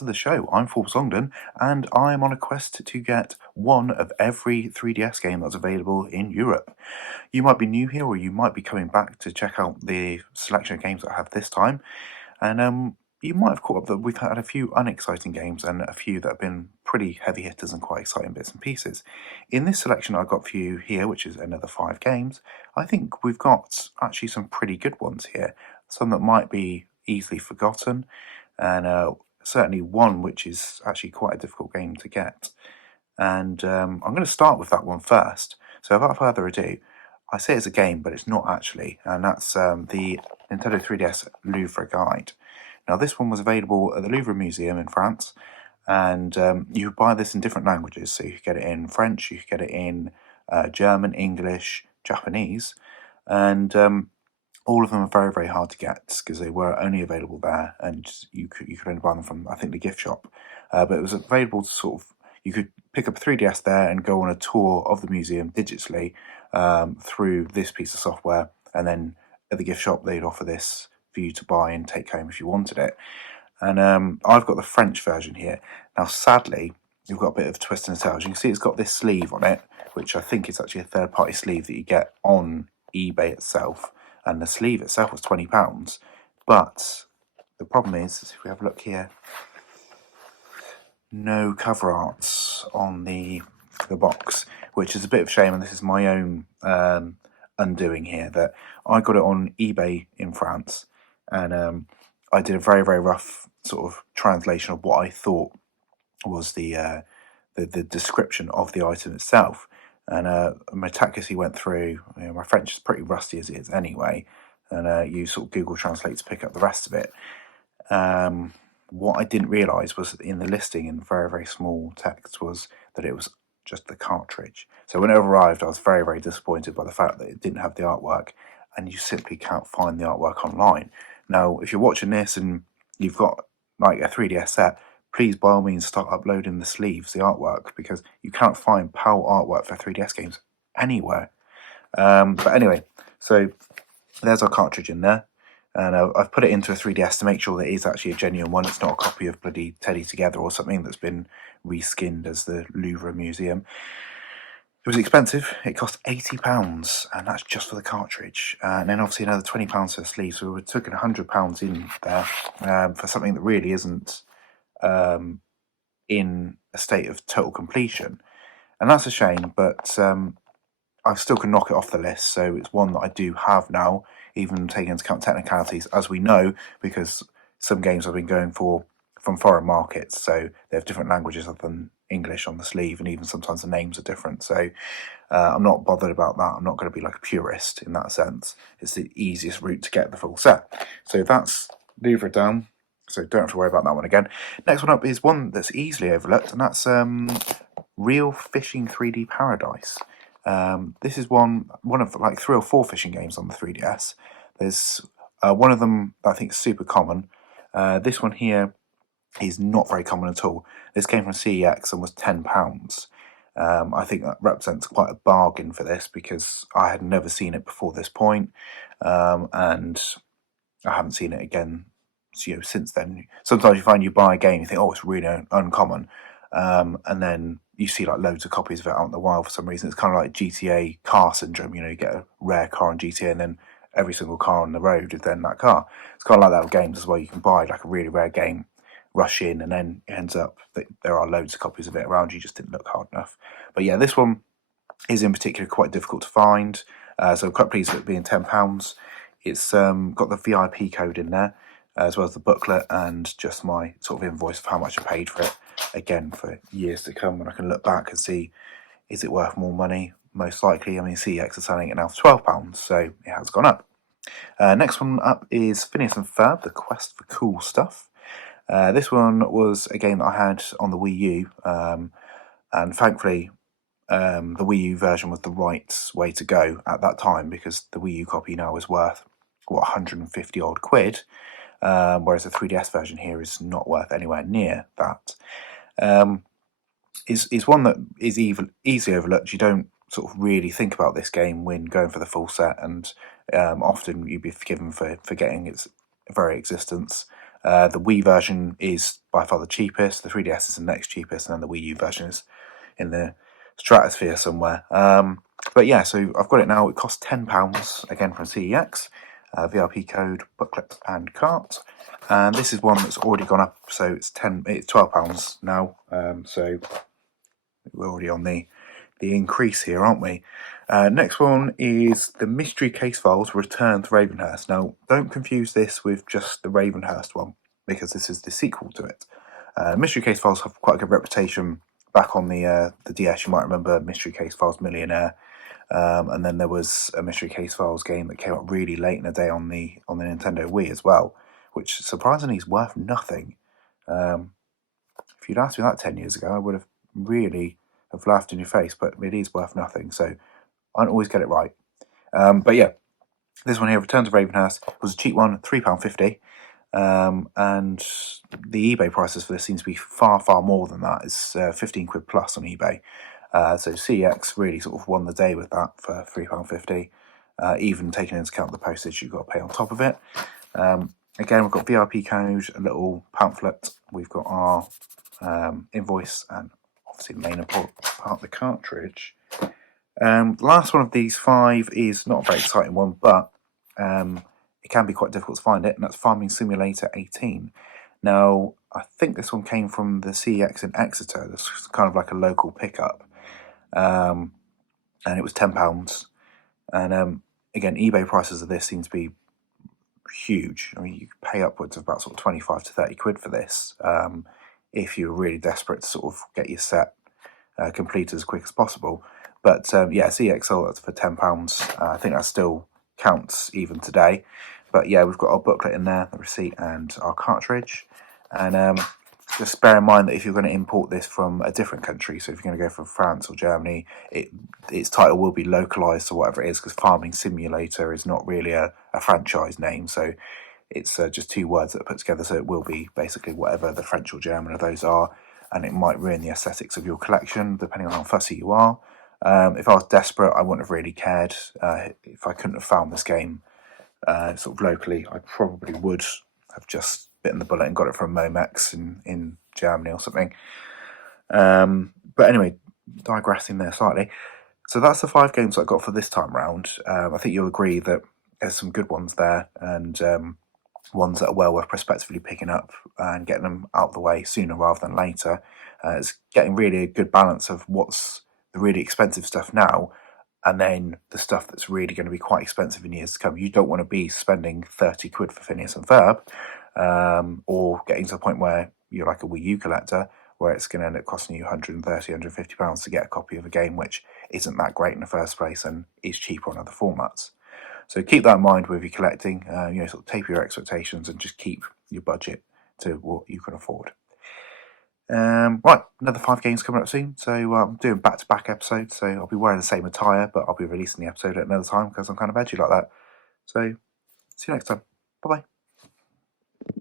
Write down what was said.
to the show. I'm Forbes Longdon, and I'm on a quest to get one of every 3DS game that's available in Europe. You might be new here, or you might be coming back to check out the selection of games that I have this time, and you might have caught up that we've had a few unexciting games and a few that have been pretty heavy hitters and quite exciting bits and pieces. In this selection I've got for you here, which is another 5 games, I think we've got actually some pretty good ones here. Some that might be easily forgotten, and certainly one which is actually quite a difficult game to get. And I'm going to start with that one first. So without further ado, I say it's a game, but it's not actually, and that's the Nintendo 3DS Louvre Guide. Now this one was available at the Louvre Museum in France, and you buy this in different languages. So you could get it in French, you could get it in German, English, Japanese, and all of them are very, very hard to get because they were only available there, and you could only buy them from, I think, the gift shop. But it was available to sort of, you could pick up a 3DS there and go on a tour of the museum digitally through this piece of software, and then at the gift shop they'd offer this for you to buy and take home if you wanted it. And I've got the French version here. Now sadly, you've got a bit of a twist in the tail. As you can see, it's got this sleeve on it, which I think is actually a third-party sleeve that you get on eBay itself. And the sleeve itself was £20, but the problem is, if we have a look here, no cover arts on the box, which is a bit of a shame, and this is my own undoing here, that I got it on eBay in France, and I did a very, very rough sort of translation of what I thought was the description of the item itself. And meticulously went through, my French is pretty rusty as it is anyway, and you sort of Google Translate to pick up the rest of it. What I didn't realise was in the listing, in very, very small text, was that it was just the cartridge. So when it arrived, I was very, very disappointed by the fact that it didn't have the artwork, and you simply can't find the artwork online. Now, if you're watching this and you've got like a 3DS set, please, by all means, start uploading the sleeves, the artwork, because you can't find PAL artwork for 3DS games anywhere. But anyway, so there's our cartridge in there, and I've put it into a 3DS to make sure that it is actually a genuine one. It's not a copy of bloody Teddy Together or something that's been reskinned as the Louvre Museum. It was expensive. It cost £80, and that's just for the cartridge. And then obviously another £20 for the sleeve, so we took £100 in there for something that really isn't in a state of total completion, and that's a shame, but I still can knock it off the list. So it's one that I do have now, even taking into account technicalities, as we know, because some games I've been going for from foreign markets, so they have different languages other than English on the sleeve, and even sometimes the names are different. So I'm not bothered about that. I'm not going to be like a purist in that sense. It's the easiest route to get the full set. So that's Louvre down. So don't have to worry about that one again. Next one up is one that's easily overlooked, and that's Real Fishing 3D Paradise. This is one of like 3 or 4 fishing games on the 3DS. There's one of them that I think is super common. This one here is not very common at all. This came from CEX and was £10. I think that represents quite a bargain for this, because I had never seen it before this point, and I haven't seen it again since then. Sometimes you find you buy a game, you think, oh, it's really uncommon, and then you see like loads of copies of it out in the wild for some reason. It's kind of like GTA car syndrome. You get a rare car in GTA, and then every single car on the road is then that car. It's kind of like that with games as well. You can buy like a really rare game, rush in, and then it ends up that there are loads of copies of it around. You just didn't look hard enough. But yeah, this one is in particular quite difficult to find, so I'm quite pleased with it being £10. It's got the VIP code in there, as well as the booklet, and just my sort of invoice of how much I paid for it, again for years to come, when I can look back and see, is it worth more money? Most likely. I mean, CEX are selling it now for £12, so it has gone up. Next one up is Phineas and Ferb, The Quest for Cool Stuff. This one was a game that I had on the Wii U, and thankfully the Wii U version was the right way to go at that time, because the Wii U copy now is worth, what, 150 odd quid, whereas the 3DS version here is not worth anywhere near that. Is one that is easily overlooked. You don't sort of really think about this game when going for the full set, and often you'd be forgiven for forgetting its very existence. The Wii version is by far the cheapest, the 3DS is the next cheapest, and then the Wii U version is in the stratosphere somewhere. But yeah, so I've got it now. It costs £10, again from CEX, VRP code, booklet and cart. And this is one that's already gone up, so it's £12 now. So we're already on the increase here, aren't we? Next one is the Mystery Case Files Return to Ravenhurst. Now, don't confuse this with just the Ravenhurst one, because this is the sequel to it. Mystery Case Files have quite a good reputation back on the DS. You might remember Mystery Case Files Millionaire, and then there was a Mystery Case Files game that came up really late in the day on the Nintendo Wii as well, which surprisingly is worth nothing. If you'd asked me that 10 years ago, I would have really have laughed in your face, but it is worth nothing, so I don't always get it right. But yeah, this one here, Return to Ravenhurst, was a cheap one, £3.50, and the eBay prices for this seems to be far, far more than that. It's 15 quid plus on eBay. So CX really sort of won the day with that for £3.50, even taking into account the postage you've got to pay on top of it. Again, we've got VRP code, a little pamphlet, we've got our invoice, and obviously the main part of the cartridge. The last one of these 5 is not a very exciting one, but it can be quite difficult to find it, and that's Farming Simulator 18. Now, I think this one came from the CEX in Exeter. This was kind of like a local pickup, and it was £10. And again, eBay prices of this seem to be huge. I mean, you could pay upwards of about sort of 25 to 30 quid for this if you're really desperate to sort of get your set completed as quick as possible. But yeah, CEX sold that for £10. I think that still counts even today. But yeah, we've got our booklet in there, the receipt, and our cartridge. And just bear in mind that if you're going to import this from a different country, so if you're going to go from France or Germany, its title will be localized to whatever it is, because Farming Simulator is not really a franchise name, so it's just 2 words that are put together, so it will be basically whatever the French or German of those are, and it might ruin the aesthetics of your collection, depending on how fussy you are. If I was desperate, I wouldn't have really cared. If I couldn't have found this game sort of locally, I probably would have just bitten the bullet and got it from Momex in Germany or something. But anyway, digressing there slightly. So that's the 5 games I got for this time round. I think you'll agree that there's some good ones there, and ones that are well worth prospectively picking up and getting them out of the way sooner rather than later. It's getting really a good balance of what's the really expensive stuff now, and then the stuff that's really going to be quite expensive in years to come. You don't want to be spending 30 quid for Phineas and Ferb, or getting to a point where you're like a Wii U collector, where it's going to end up costing you £130, £150 to get a copy of a game which isn't that great in the first place and is cheaper on other formats. So keep that in mind with your collecting, sort of taper your expectations and just keep your budget to what you can afford. Right, another 5 games coming up soon, so I'm doing back-to-back episodes, so I'll be wearing the same attire, but I'll be releasing the episode at another time because I'm kind of edgy like that. So, see you next time. Bye-bye.